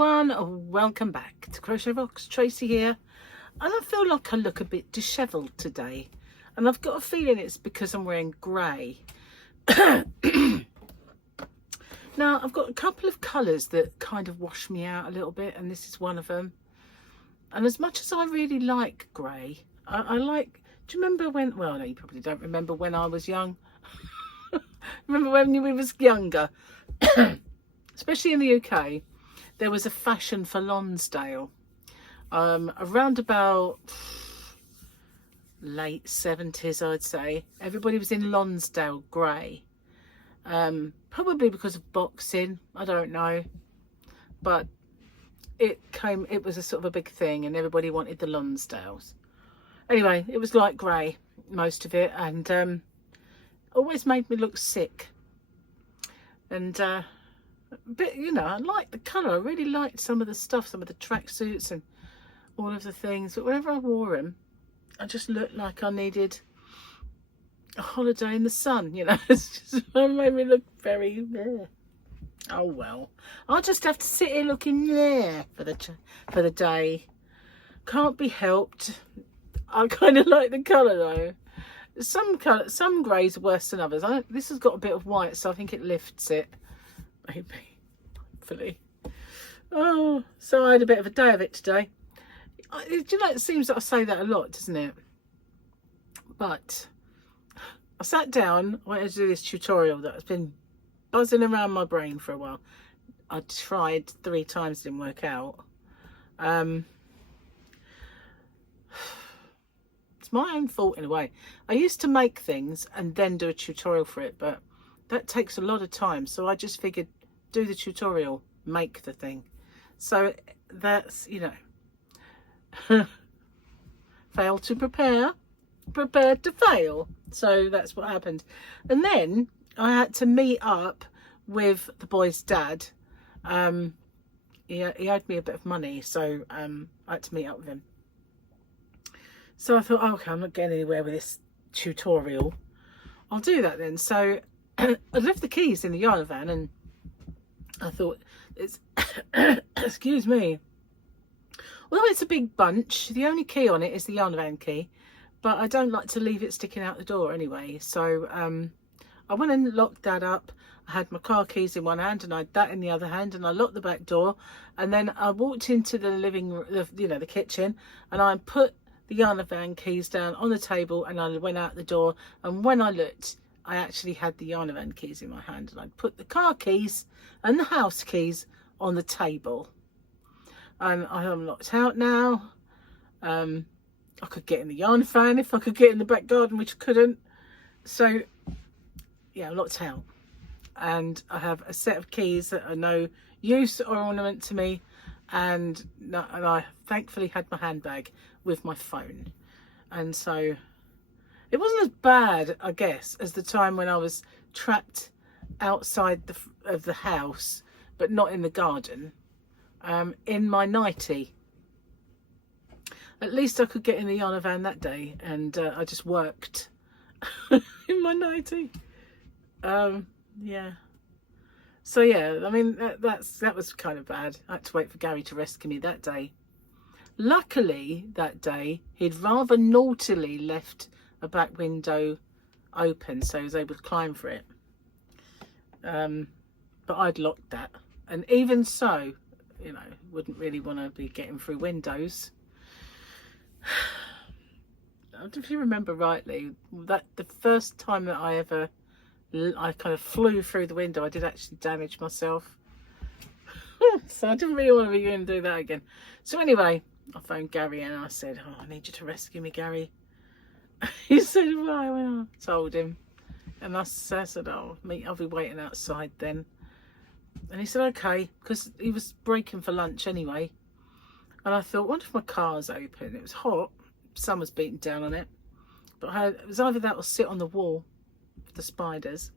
everyone, welcome back to Crochet Rocks. Tracy here, and I feel like I look a bit dishevelled today, and I've got a feeling it's because I'm wearing grey. Now I've got a couple of colours that kind of wash me out a little bit, and this is one of them. And as much as I really like grey, I like, do you remember when, well no, you probably don't remember when I was young. Remember when we was younger, especially in the UK, there was a fashion for Lonsdale around about late 70s, I'd say. Everybody was in Lonsdale grey, probably because of boxing, I don't know, but it was a sort of a big thing, and everybody wanted the Lonsdales. Anyway, it was light grey, most of it, and always made me look sick. And but you know, I liked the colour. I really liked some of the stuff, some of the tracksuits and all of the things, but whenever I wore them, I just looked like I needed a holiday in the sun, you know. It's just, it made me look very oh well, I'll just have to sit here looking there for the day. Can't be helped. I kind of like the colour though. Some greys are worse than others. This has got a bit of white, so I think it lifts it, maybe, hopefully. Oh, so I had a bit of a day of it today. Do you know, it seems that I say that a lot, doesn't it? But I sat down, I wanted to do this tutorial that has been buzzing around my brain for a while. I tried 3 times, didn't work out. It's my own fault in a way. I used to make things and then do a tutorial for it, but that takes a lot of time, so I just figured do the tutorial, make the thing. So that's, you know, fail to prepare, prepare to fail. So that's what happened. And then I had to meet up with the boy's dad. He owed me a bit of money, so I had to meet up with him. So I thought, oh, okay, I'm not getting anywhere with this tutorial. I'll do that then. So I left the keys in the yarn van, and I thought, it's excuse me. Although it's a big bunch, the only key on it is the yarn van key, but I don't like to leave it sticking out the door anyway. So I went and locked that up. I had my car keys in one hand and I had that in the other hand, and I locked the back door, and then I walked into the living room, you know, the kitchen, and I put the yarn van keys down on the table, and I went out the door, and when I looked, I actually had the yarn van keys in my hand, and I put the car keys and the house keys on the table. And I'm locked out now. I could get in the yarn fan if I could get in the back garden, which I couldn't. So yeah, I'm locked out, and I have a set of keys that are no use or ornament to me, and I thankfully had my handbag with my phone. And so it wasn't as bad, I guess, as the time when I was trapped outside of the house, but not in the garden, in my nightie. At least I could get in the yarn van that day, and I just worked in my nightie. Yeah. So yeah, I mean, that was kind of bad. I had to wait for Gary to rescue me that day. Luckily, that day, he'd rather naughtily left a back window open, so he was able to climb for it. But I'd locked that. And even so, you know, wouldn't really want to be getting through windows. If you remember rightly, that the first time that I kind of flew through the window, I did actually damage myself. So I didn't really want to be going to do that again. So anyway, I phoned Gary and I said, oh, I need you to rescue me, Gary. He said, right. Well, I told him. And I said, oh, I'll be waiting outside then. And he said, okay, because he was breaking for lunch anyway. And I thought, what if my car's open? It was hot. Sun was beating down on it. But it was either that or sit on the wall for the spiders.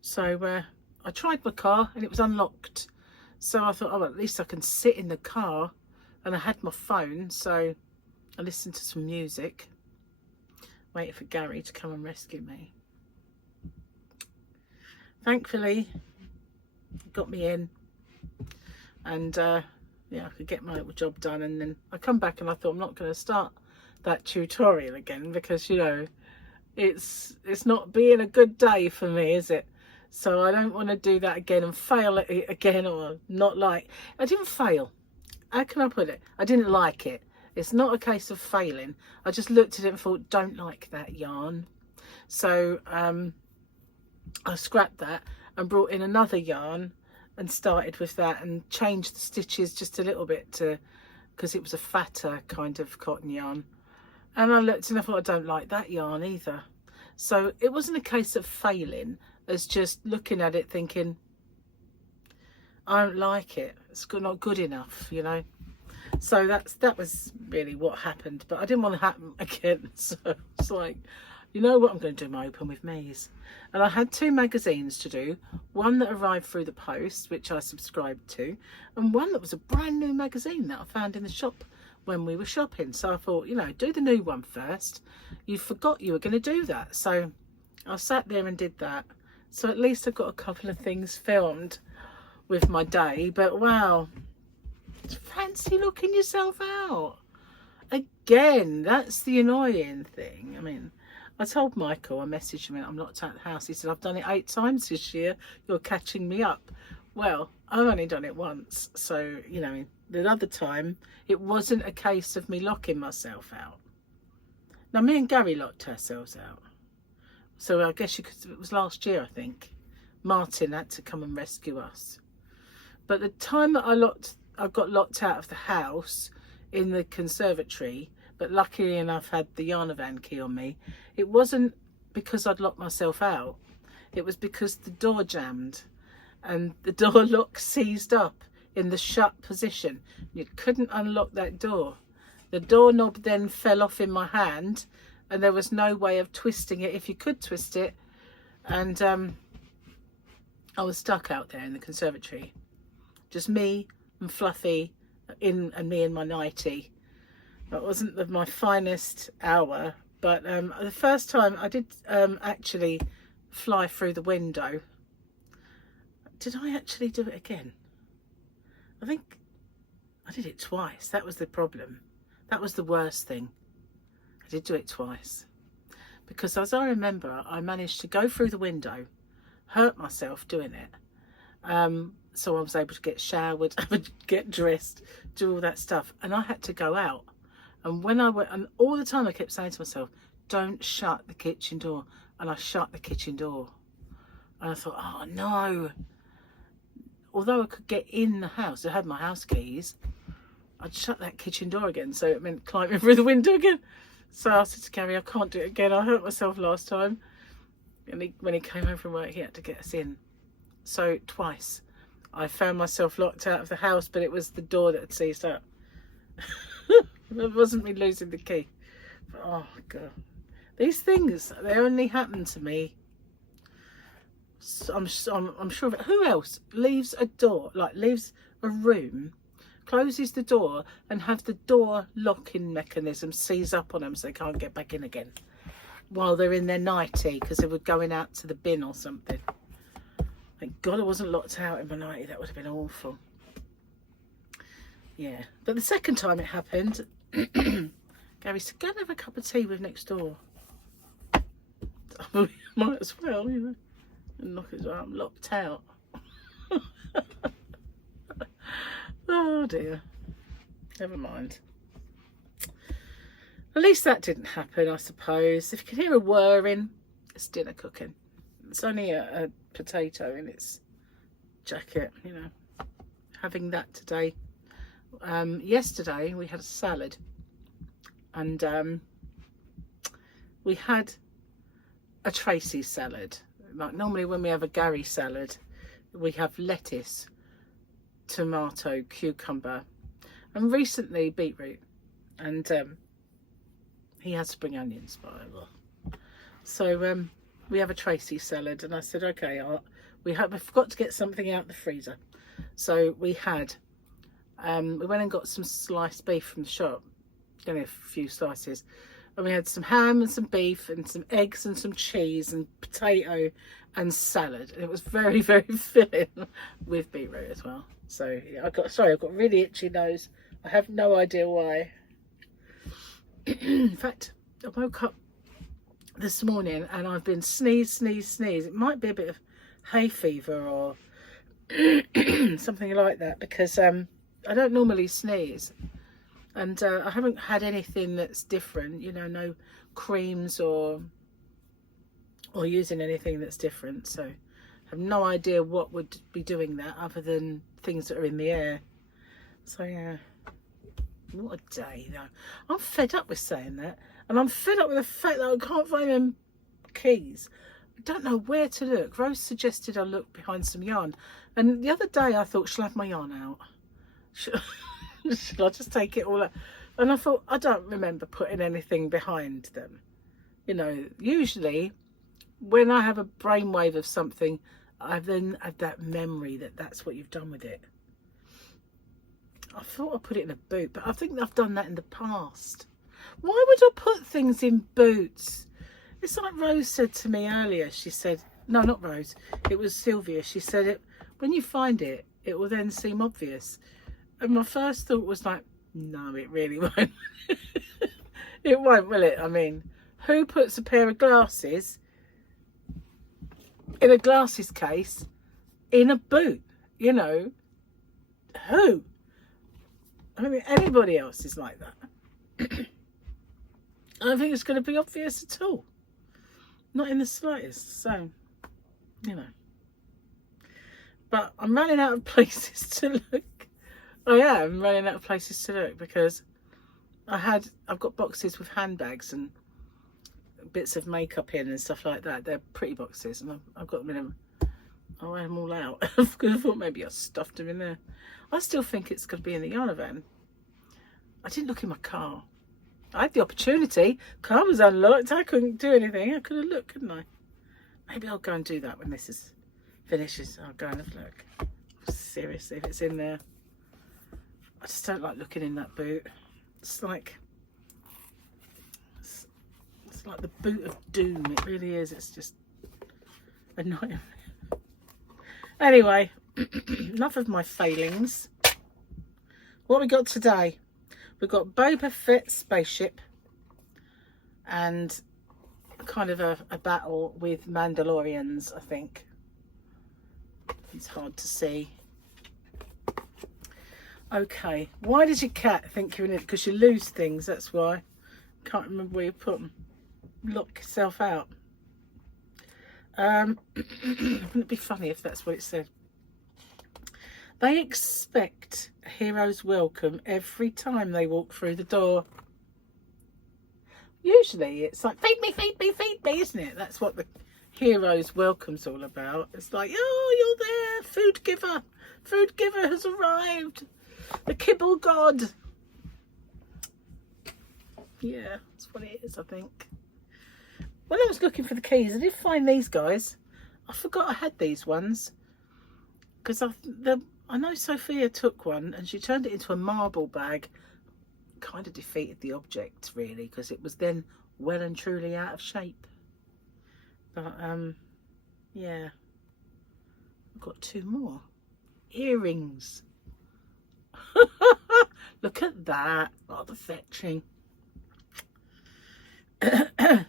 So I tried my car and it was unlocked. So I thought, oh, at least I can sit in the car. And I had my phone, so I listened to some music, waiting for Gary to come and rescue me. Thankfully, he got me in. and yeah, I could get my little job done. And then I come back and I thought, I'm not going to start that tutorial again, because you know, it's not being a good day for me, is it? So I don't want to do that again and fail at it again, or not like. I didn't fail. How can I put it? I didn't like it. It's not a case of failing. I just looked at it and thought, don't like that yarn. So I scrapped that and brought in another yarn and started with that and changed the stitches just a little bit to, because it was a fatter kind of cotton yarn. And I looked and I thought, I don't like that yarn either. So it wasn't a case of failing, as just looking at it thinking, I don't like it. It's not good enough, you know. So that was really what happened. But I didn't want to happen again. So it's like, you know what, I'm going to do my open with me's. And I had 2 magazines to do. One that arrived through the post, which I subscribed to, and one that was a brand new magazine that I found in the shop when we were shopping. So I thought, you know, do the new one first. You forgot you were going to do that. So I sat there and did that. So at least I've got a couple of things filmed with my day. But wow, fancy looking yourself out. Again, that's the annoying thing. I mean, I told Michael, I messaged him, I'm locked out of the house. He said, I've done it 8 times this year. You're catching me up. Well, I've only done it once. So, you know, the other time, it wasn't a case of me locking myself out. Now, me and Gary locked ourselves out. So I guess you could, it was last year, I think. Martin had to come and rescue us. But the time that I got locked out of the house in the conservatory, but luckily enough had the Yarnavan key on me, it wasn't because I'd locked myself out. It was because the door jammed and the door lock seized up in the shut position. You couldn't unlock that door. The doorknob then fell off in my hand and there was no way of twisting it if you could twist it. And I was stuck out there in the conservatory. Just me and Fluffy and me in my nightie. That wasn't my finest hour, but the first time I did actually fly through the window. Did I actually do it again? I think I did it twice. That was the problem. That was the worst thing. I did do it twice. Because as I remember, I managed to go through the window, hurt myself doing it. So I was able to get showered, get dressed, do all that stuff. And I had to go out. And when I went, and all the time I kept saying to myself, don't shut the kitchen door. And I shut the kitchen door. And I thought, oh no. Although I could get in the house, I had my house keys, I'd shut that kitchen door again. So it meant climbing through the window again. So I said to Gary, I can't do it again. I hurt myself last time. And when he came home from work, he had to get us in. So twice I found myself locked out of the house, but it was the door that had seized up. It wasn't me losing the key. But, oh God, these things, they only happen to me. So I'm sure of it. Who else leaves a door, like leaves a room, closes the door and have the door locking mechanism seize up on them so they can't get back in again while they're in their nightie because they were going out to the bin or something? Thank God I wasn't locked out in my nightie. That would have been awful. Yeah, but the second time it happened, Gary said, go and have a cup of tea with next door. Might as well, you know. And look, I'm locked out. Oh dear. Never mind. At least that didn't happen, I suppose. If you can hear a whirring, it's dinner cooking. It's only a potato in its jacket, you know. Having that today. Yesterday we had a salad. And we had a Tracy salad. Like normally when we have a Gary salad, we have lettuce, tomato, cucumber, and recently beetroot. And he has spring onions, but I will. So we have a Tracy salad, and I said, okay, we forgot to get something out the freezer. So we had, we went and got some sliced beef from the shop, only a few slices. And we had some ham and some beef and some eggs and some cheese and potato and salad. And it was very, very filling with beetroot as well. So yeah, I've got really itchy nose. I have no idea why. In fact, I woke up this morning and I've been sneeze. It might be a bit of hay fever or something like that, because I don't normally sneeze, and I haven't had anything that's different, you know, no creams or using anything that's different, so I have no idea what would be doing that other than things that are in the air. So yeah, what a day though. I'm fed up with saying that, and I'm fed up with the fact that I can't find them keys. I don't know where to look. Rose suggested I look behind some yarn, and the other day I thought, shall I have my yarn out? Should I just take it all out? And I thought, I don't remember putting anything behind them. You know, usually when I have a brainwave of something, I then have that memory that that's what you've done with it. I thought I put it in a boot, but I think I've done that in the past. Why would I put things in boots? It's like Rose said to me earlier. She said, no, not Rose, it was Sylvia. She said, when you find it, it will then seem obvious. And my first thought was like, no, it really won't. It won't, will it? I mean, who puts a pair of glasses in a glasses case in a boot? You know, who? I mean, anybody else is like that. I don't think it's going to be obvious at all. Not in the slightest. So, you know. But I'm running out of places to look. I am running out of places to look, because I've got boxes with handbags and bits of makeup in and stuff like that. They're pretty boxes, and I've got them in them. I wear them all out. I thought maybe I stuffed them in there. I still think it's going to be in the yarn van. I didn't look in my car. I had the opportunity. Car was unlocked. I couldn't do anything. I could have looked, couldn't I? Maybe I'll go and do that when this finishes. I'll go and have a look. Seriously, if it's in there. I just don't like looking in that boot. It's like the boot of doom. It really is. It's just annoying. Anyway, enough of my failings. What we got today? We've got Boba Fett spaceship and kind of a battle with Mandalorians, I think. It's hard to see. Okay, why does your cat think you're in it? Because you lose things, that's why. Can't remember where you put them. Lock yourself out. Wouldn't it be funny if that's what it said? They expect a hero's welcome every time they walk through the door. Usually it's like, feed me, feed me, feed me, isn't it? That's what the hero's welcome's all about. It's like, oh, you're there, food giver. Food giver has arrived. The kibble god. Yeah, that's what it is, I think. When I was looking for the keys, I did find these guys. I forgot I had these ones. Because I know Sophia took one and she turned it into a marble bag. Kind of defeated the object, really, because it was then well and truly out of shape. But, yeah. I've got two more. Earrings. Look at that. Rather fetching. And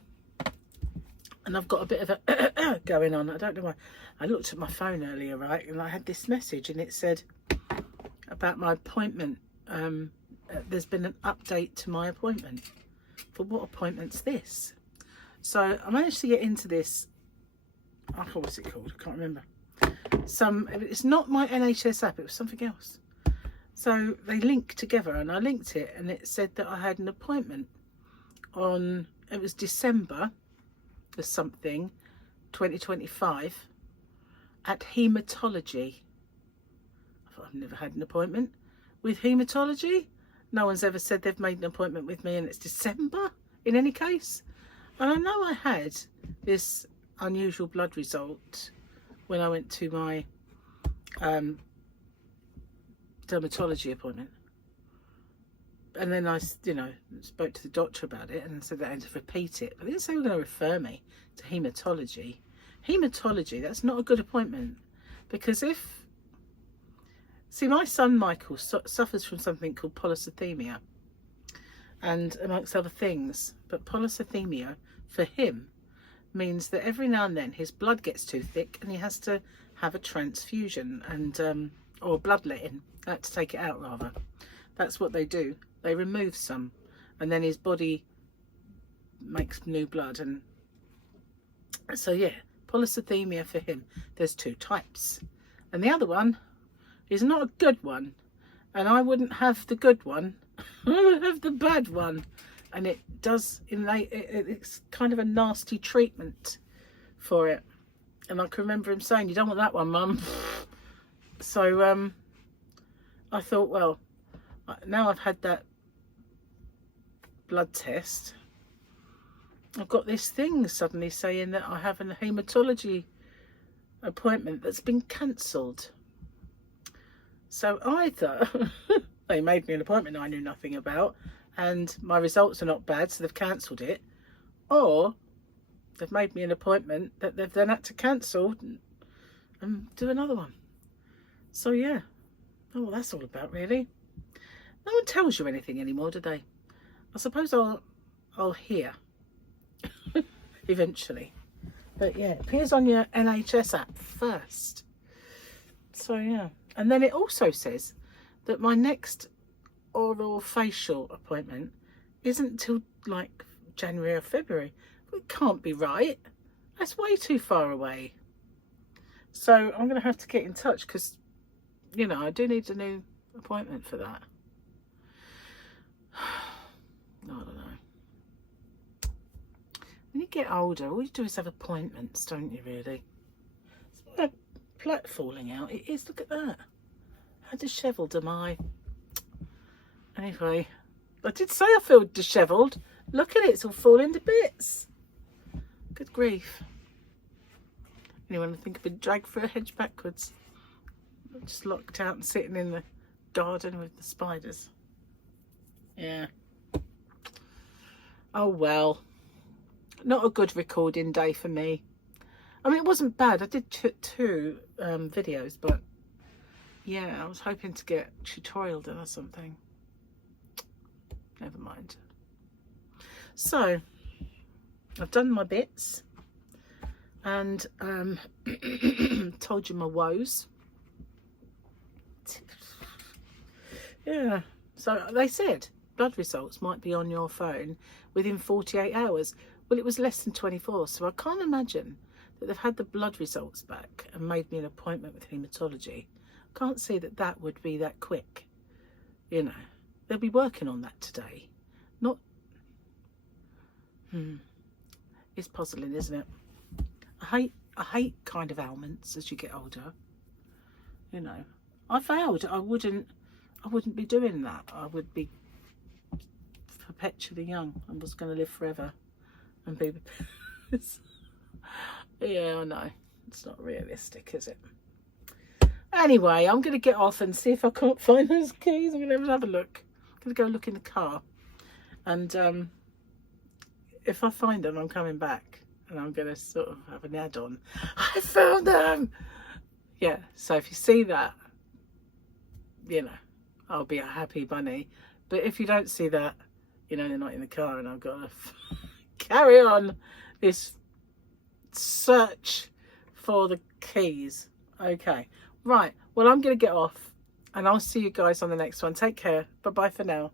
I've got a bit of a going on. I don't know why. I looked at my phone earlier, right, and I had this message, and it said about my appointment. There's been an update to my appointment. For what appointment's this? So I managed to get into this. Oh, what was it called? I can't remember. It's not my NHS app. It was something else. So they linked together, and I linked it, and it said that I had an appointment on. It was December or something, 2025, at haematology. I thought, I've never had an appointment with haematology. No one's ever said they've made an appointment with me, and it's December in any case. And I know I had this unusual blood result when I went to my dermatology appointment. And then I, spoke to the doctor about it and said that I had to repeat it. But they didn't say they were going to refer me to haematology. Haematology, that's not a good appointment. Because if See, my son Michael suffers from something called polycythemia, and amongst other things, but polycythemia for him means that every now and then his blood gets too thick and he has to have a transfusion and or bloodletting, to take it out rather. That's what they do. They remove some and then his body makes new blood. And so yeah, polycythemia for him, there's 2 types, and the other one is not a good one, and I wouldn't have the good one. I would have the bad one, and it does it's kind of a nasty treatment for it. And I can remember him saying, "You don't want that one, Mum." So I thought, well, now I've had that blood test, I've got this thing suddenly saying that I have a haematology appointment that's been cancelled. So either they made me an appointment I knew nothing about and my results are not bad, so they've cancelled it, or they've made me an appointment that they've then had to cancel and do another one. So yeah, oh, well, that's all about, really. No one tells you anything anymore, do they? I suppose I'll hear eventually, but yeah, it appears on your NHS app first. So yeah, and then it also says that my next oral facial appointment isn't till like January or February. It can't be right. That's way too far away. So I'm going to have to get in touch because, you know, I do need a new appointment for that. I don't know. When you get older, all you do is have appointments, don't you, really? It's not a plait falling out. It is, look at that. How dishevelled am I? Anyway, I did say I feel dishevelled. Look at it, it's all falling to bits. Good grief. Anyone think I've been dragged through a hedge backwards? I'm just locked out and sitting in the garden with the spiders. Yeah. Oh well. Not a good recording day for me. I mean, it wasn't bad. I did 2 videos, but yeah, I was hoping to get a tutorial done or something. Never mind. So I've done my bits and told you my woes. Yeah, so they said blood results might be on your phone within 48 hours. Well, it was less than 24, so I can't imagine that they've had the blood results back and made me an appointment with haematology. Can't see that that would be that quick. You know, they'll be working on that today. Not it's puzzling, isn't it? I hate kind of ailments as you get older. You know, I vowed I wouldn't be doing that. I would be perpetually young. I was going to live forever and be yeah, I know, it's not realistic, is it? Anyway, I'm going to get off and see if I can't find those keys. I'm going to have another look. I'm going to go look in the car, and if I find them, I'm coming back and I'm going to sort of have an add-on. I found them! Yeah, so if you see that, you know, I'll be a happy bunny. But if you don't see that, you know, they're not in the car and I've got to carry on this search for the keys. Okay, right, well, I'm going to get off and I'll see you guys on the next one. Take care. Bye-bye for now.